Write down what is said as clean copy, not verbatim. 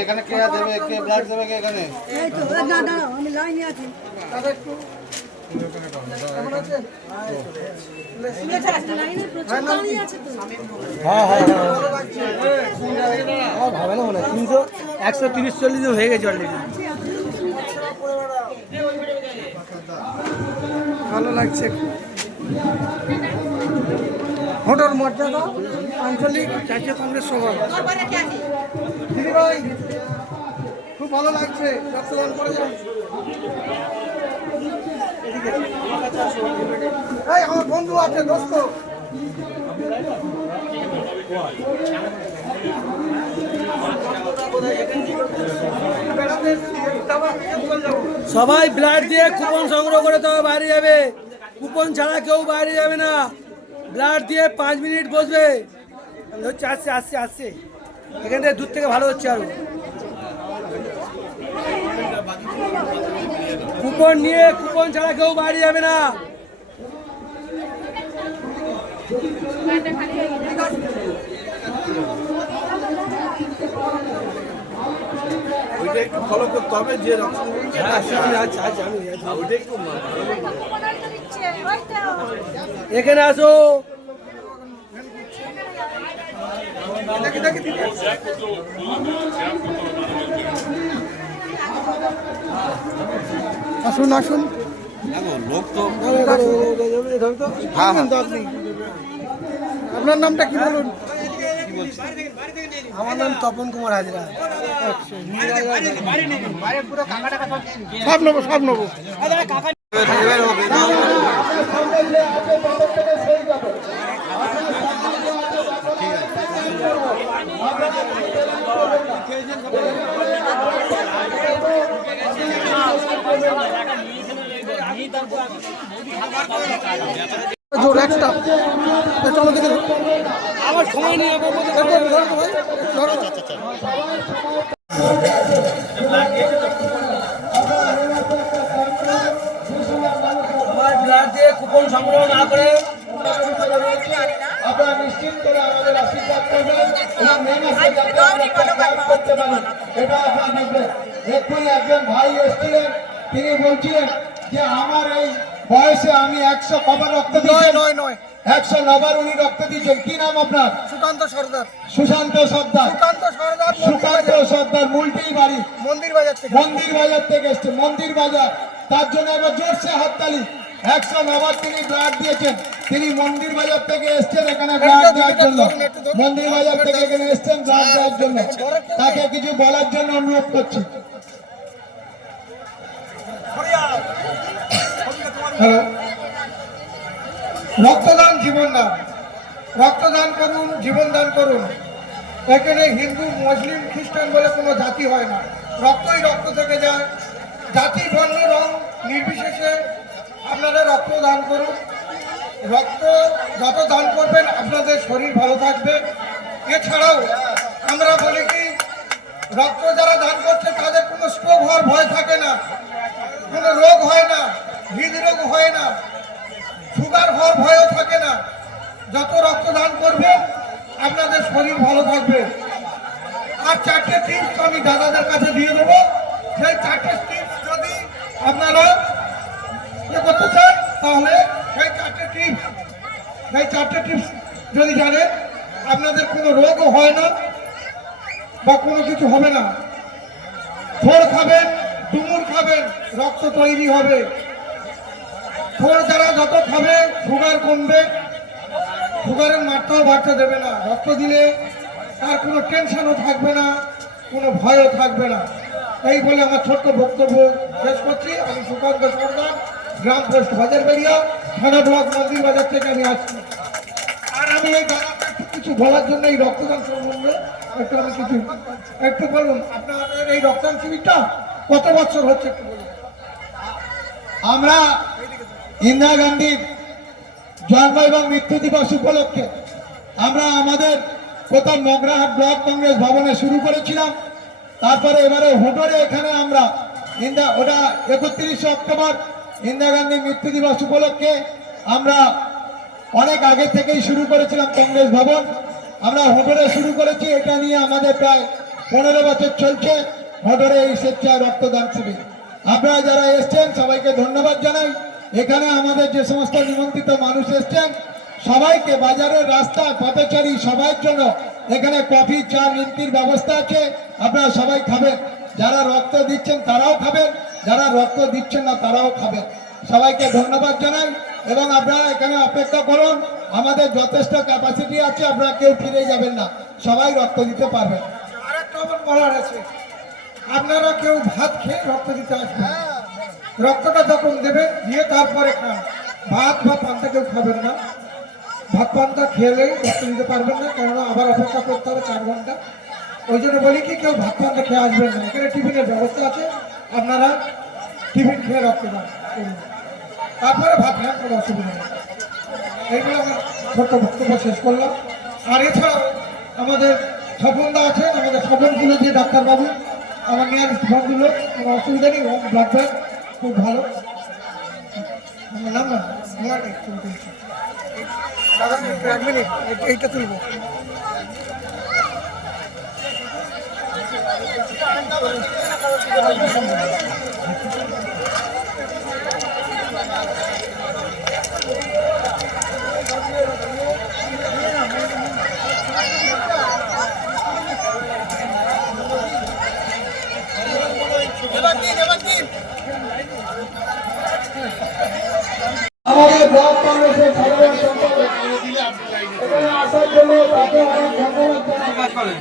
এখানে কে দেবে, কে ব্লাড দেবে, কে এখানে? আমি লাইনে আছি। হ্যাঁ হ্যাঁ আমার ভাবে না মনে হয় 130-140 হয়ে গেছে অলরেডি। ভালো লাগছে। ভোটের মর্যাদা আঞ্চলিক জাতীয় কংগ্রেস সভা। দিদি ভাই খুব ভালো লাগছে, রক্তদান করে যান। এই আমার বন্ধু আছে, দোস্ত। সবাই ব্লাড দিয়ে কুপন সংগ্রহ করে তবে বাইরে যাবে, কুপন ছাড়া কেউ বাইরে যাবে না। ব্লাড দিয়ে 5 মিনিট বসবে। হচ্ছে আসছে আসছে আসছে, এখান থেকে দূর থেকে ভালো হচ্ছে আরো। কুপন নিয়ে, কুপন ছাড়া কেউ বাইরে যাবে না। ওইটা একটু ফলো করতে হবে যে এখানে আসো। আসুন আসুন। লোক তো আপনার নামটা কি বলুন? আমার নাম তপন কুমার হাজরা। সব নেবো, সব নেবো। আমার সময় নেই। ব্লাড দিয়ে কুপন সংগ্রহ না করে আপনারা নিশ্চিত করে আমাদের আশীর্বাদ করবেন এবং করতে পারেন, এটা আপনারা দেখবেন। দেখুন একজন ভাই এসেছিলেন, তিনি বলছিলেন যে আমার এই বয়সে আমি 100 কবার রক্ত দিয়েছি। নয় 109বার উনি রক্ত দিয়েছেন। কি নাম আপনার? সুকান্ত সর্দার। সুশান্ত সর্দার। সুকান্ত সর্দার মুলটি বাড়ি, মন্দির বাজার থেকে। মন্দির বাজার থেকে এসছে, মন্দির বাজার। তার জন্য এবার জোরসে হাততালি। 109বার তিনি ব্লাড দিয়েছেন, তিনি মন্দির বাজার থেকে এসছেন এখানে ব্লাড দেওয়ার জন্য। মন্দির বাজার থেকে এখানে এসছেন ব্লাড দেওয়ার জন্য। তাকে কিছু বলার জন্য অনুরোধ করছি। হ্যালো। রক্তদান জীবনদান, রক্তদান করুন, জীবনদান করুন। এখানে হিন্দু, মুসলিম, খ্রিস্টান বলে কোনো জাতি হয় না। রক্তই রক্ত থেকে যায়। জাতি, বর্ণ, রং নির্বিশেষে আপনারা রক্ত দান করুন। রক্ত যত দান করবেন আপনাদের শরীর ভালো থাকবে। এছাড়াও আমরা বলি কি, রক্ত যারা দান করছে তাদের কোনো স্ট্রোক হওয়ার ভয় থাকে না, কোনো রোগ হয় না, হৃদরোগ হয় না, সুগার হওয়ার ভয়ও থাকে না। যত রক্ত দান করবেন আপনাদের শরীর ভালো থাকবে। আর 4টে টিপস আমি দাদাদের কাছে দিয়ে দেবো। সেই 4টে টিপস যদি আপনারা করতে চান তাহলে সেই 4টে টিপস যদি জানেন আপনাদের কোনো রোগও হয় না বা কোনো কিছু হবে না। খোল খাবেন, ডুমুর খাবেন, রক্ত তৈরি হবে। খোল যারা যত খাবে সুগার কমবে, সুগারের মাত্রাও বাড়তে দেবে না। রক্ত দিলে তার কোনো টেনশনও থাকবে না, কোনো ভয়ও থাকবে না। এই বলে আমার ছোট্ট বক্তব্য শেষ করছি। আমি সুকান্ত সরকার, গ্রাম পোস্ট বাজারবেড়িয়া, থানা ব্লক, মন্দির বাজার থেকে আমি আসছি। আর আমি এই দাদাকে একটু কিছু বলার জন্য এই রক্তদান সম্বন্ধে একটু বলুন। আপনাদের এই রক্তদান শিবিরটা কত বছর হচ্ছে একটু বলুন। আমরা ইন্দিরা গান্ধীর জন্ম এবং মৃত্যু দিবস উপলক্ষে আমরা আমাদের প্রথম মগরাহাট ব্লক কংগ্রেস ভবনে শুরু করেছিলাম। তারপরে এবারে হুডরে এখানে আমরা ওটা 31শে অক্টোবর ইন্দিরা গান্ধীর মৃত্যু দিবস উপলক্ষে আমরা অনেক আগে থেকেই শুরু করেছিলাম কংগ্রেস ভবন। আমরা হোটরে শুরু করেছি, এটা নিয়ে আমাদের প্রায় 15 বছর চলছে হোটরে এই স্বেচ্ছায় রক্তদান শিবির। আপনারা যারা এসছেন সবাইকে ধন্যবাদ জানাই। এখানে আমাদের যে সমস্ত নিমন্ত্রিত মানুষ এসছেন সবাইকে, বাজারের রাস্তায় পথচারী সবার জন্য এখানে কফি, চা, নিমকির ব্যবস্থা আছে, আপনারা সবাই খাবেন। যারা রক্ত দিচ্ছেন তারাও খাবেন, যারা রক্ত দিচ্ছেন না তারাও খাবেন। সবাইকে ধন্যবাদ জানাই এবং আপনারা এখানে অপেক্ষা করুন, আমাদের যথেষ্ট ক্যাপাসিটি আছে, আপনারা কেউ ফিরে যাবেন না, সবাই রক্ত দিতে পারবেন। আরেকটা আমার বলার আছে, আপনারা কেউ ভাত খেয়ে রক্ত দিতে আসবেন, রক্তটা যখন দেবে দিয়ে তারপরে খান। ভাত বা পান্তা কেউ খাবেন না, ভাত পান্তা খেলেই রক্ত দিতে পারবেন না, কেননা আবার অপেক্ষা করতে হবে 4 ঘন্টা। ওই জন্য বলি কি কেউ ভাত পান্তা খেয়ে আসবেন না, এখানে টিফিনের ব্যবস্থা আছে, আপনারা টিফিন খেয়ে রক্তদান করুন, তারপরে ভাত খান, কোনো অসুবিধা নেই। এইগুলো আমার ছোট্ট বক্তব্য শেষ করলাম। আর এছাড়াও আমাদের স্বপনদা আছেন, আমাদের স্বপনগুলো দিয়ে ডাক্তারবাবু আমার নিয়ারেস্ট ফোনগুলো, কোনো অসুবিধা নেই, ব্লাড ব্যাংক খুব ভালো। আমার নাম না আমার এক মিনিট এইটা তুলবো। আমাদের ব্লক কংগ্রেসের সাধারণ সম্পাদক এখানে আসার জন্য তাকে অনেক ধন্যবাদ জানাই।